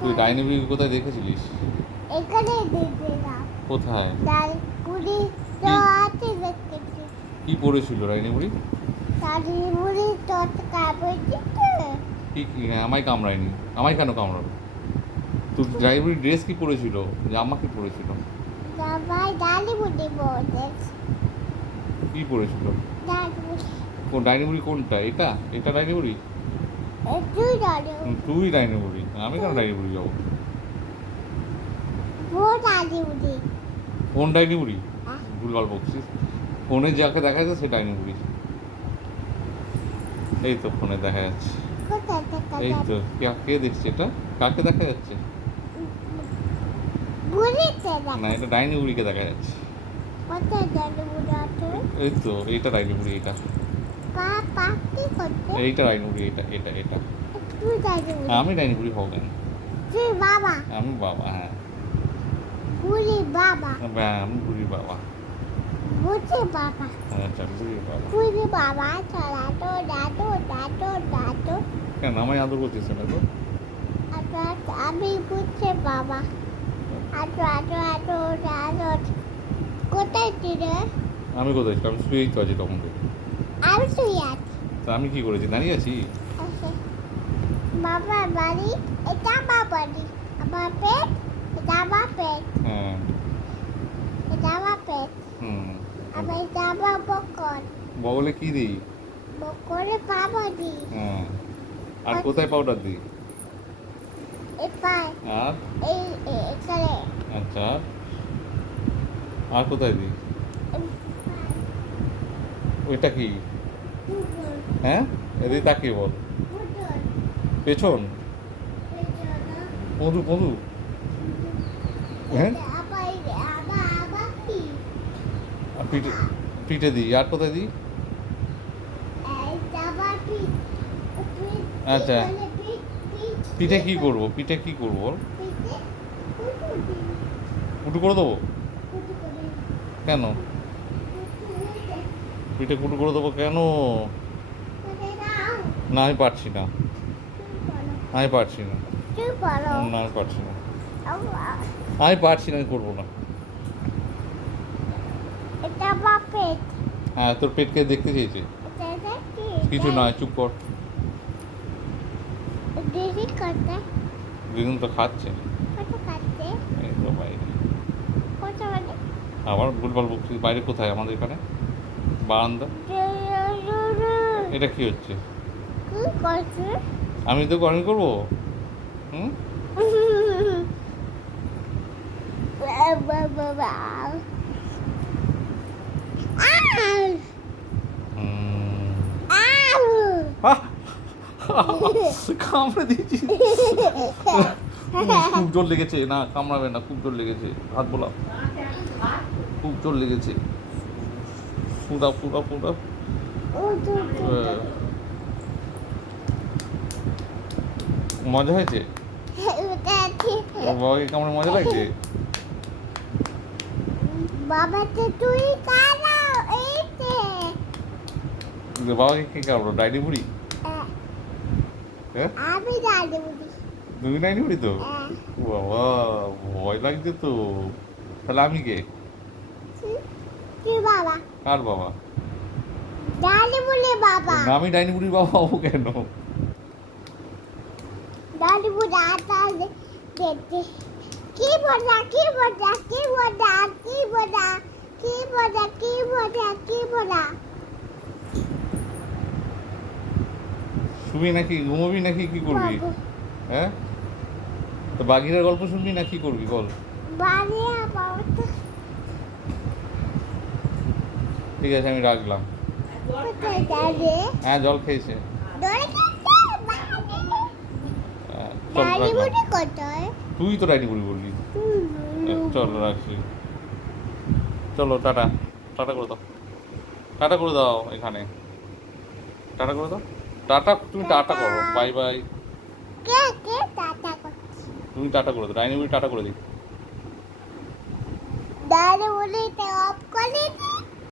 তুই ডাইনি বুড়ি কোথায় দেখেছিলিস? এখানে দেখলাম। কোথায়? ডাইনি তো কি আছে দেখেছি। কি পড়েছিল ডাইনি বুড়ি? ডাইনি তো কাপড় কি কি আমায় কামড়ায়নি। আমায় কেন কামড়াবে? তোর ডাইনি বুড়ির ড্রেস কি পরেছিল? জামা কি পরেছিল? সবাই ডাইনি বলতে কি পরেছিল? ডাইনি কোন ডাইনি বুড়ি কোনটা? এটা এটা ডাইনি বুড়ি? তুই ডাইনি তুই ডাইনি বুড়ি, আমি কেন ডাইনি বুড়ি যাবো? ও ডাইনি কোন ডাইনি বুড়ি? ভুলভাল বকছিস। ফোনে যাকে দেখা যাচ্ছে সে ডাইনি বুড়ি। এই তো ফোনে দেখা যাচ্ছে। কোথায় দেখা এই তো যাবে? কে দেখছে এটা? কাকে দেখা যাচ্ছে? বুড়িতে দেখা। না, এটা ডাইনি বুড়িকে দেখা যাচ্ছে। কোথায় ডাইনি বুড়ি আছে? এই তো এইটা ডাইনি বুড়ি, এটা পাপা কি করছে? এইটা ডাইনি বুড়ি, এটা এটা এটা তুই ডাইনি বুড়ি। আমি ডাইনি বুড়ি হব কেন? তুই বাবা। আমি বাবা, হ্যাঁ। বুড়ি বাবা। আমি বুড়ির বাবা। বুঝি বাবা। আচ্ছা, বুড়ির বাবা। বুড়ি বাবা চলা তো দাদু দাদু দাদু। কেন আমায় আদর করছিস না তো? আচ্ছা আমি বুঝছি বাবা। আচ্ছা আচ্ছা আচ্ছা আচ্ছা কোথায় তুই রে? আমি কোথায় ছিলাম? আমি শুয়েই তো আছি তখন থেকে। আমি শুয়ে আছি। তা আমি কি করেছি? দাঁড়িয়ে আছি। আচ্ছা, বাবার বাড়ি এটা আমার বাড়ি। আমার পেট এটা আমার পেট। হ্যাঁ। এটা আমার পেট। হুম। আবার এটা আমার বকর। বগলে কি দিই? বকরে বাবা দি। হ্যাঁ। আর কোথায় পাউডার দিই? এপাই আর এই এখানে। আচ্ছা, আর কোথায় দিই? ওইটা কি? হ্যাঁ, এদিকে তাকিয়ে বল। পেছন? পদু পদু? হ্যাঁ। আর পিঠে পিঠে দিই। আর কোথায় দিই? আচ্ছা, পিঠে কি করবো? পিঠে কি করবো? কুটু করে দেবো? কেন? পিঠে কুটু করে দেবো কেন? না, আমি পারছি না। আমি পারছি না। না, আমি পারছি না। আমি পারছি না, আমি করবো না। হ্যাঁ, তোর পেটকে দেখতে চেয়েছে। কিছু নয়, চুপ কর। দিদুন তো খাচ্ছে। এই তো বাইরে। আবার ভুলভাল বকছিস। বাইরে কোথায়? আমাদের এখানে বারান্দা। এটা কি হচ্ছে? আমি তো আমি করবো। হুম। কামড়ে দিয়েছি। খুব জোর লেগেছে। না, কামড়াবে না, খুব জোর লেগেছে। হাত বোলাও। খুব জোর লেগেছে। ফুটাও ফুটাও ফুটাও। মজা হয়েছে? বাবাকে কামড়ে মজা লাগছে? বাবাকে তুই কালাও এইতে। বাবাকে কে কামড়ো? ডাইনি বুড়ি? হ্যাঁ, আমি ডাইনি বুড়ি। তুমি ডাইনি বুড়ি তো? বাবা, ভয় লাগছে তো। তাহলে আমি কে? তুই বাবা। কার বাবা? ডাইনি বুড়ি বাবা। না, আমি ডাইনি বুড়ির বাবা হবো কেন? ডাইনি বুড়ি আটা দেখতে। কি মজা কি মজা কি মজা কি মজা কি মজা কি মজা কি মজা। শুবি নাকি ঘুমোবি নাকি কি করবি? হ্যাঁ, তো বাঘিরার গল্প শুনবি না কি করবি বল? বানিয়া বাবা। ঠিক আছে, আমি রাখলাম। কোথায় যাবে? হ্যাঁ, জল খেয়েছে। দৌড়ে গেছে চল ডাইনি রাখলাম। বুড়ি কোথায়? তুই তো ডাইনি বুড়ি বললি। চল রাখছি। চলো, টাটা। টাটা করে দাও। টাটা করে দাও এখানে। টাটা করে দাও। টাটা, তুমি টাটা করো। Bye bye. কে কে টাটা করছে? তুমি টাটা করে দাও। ডাইনি বুড়ি টাটা করে দিই। ডাইনি বুড়িতে অফ করে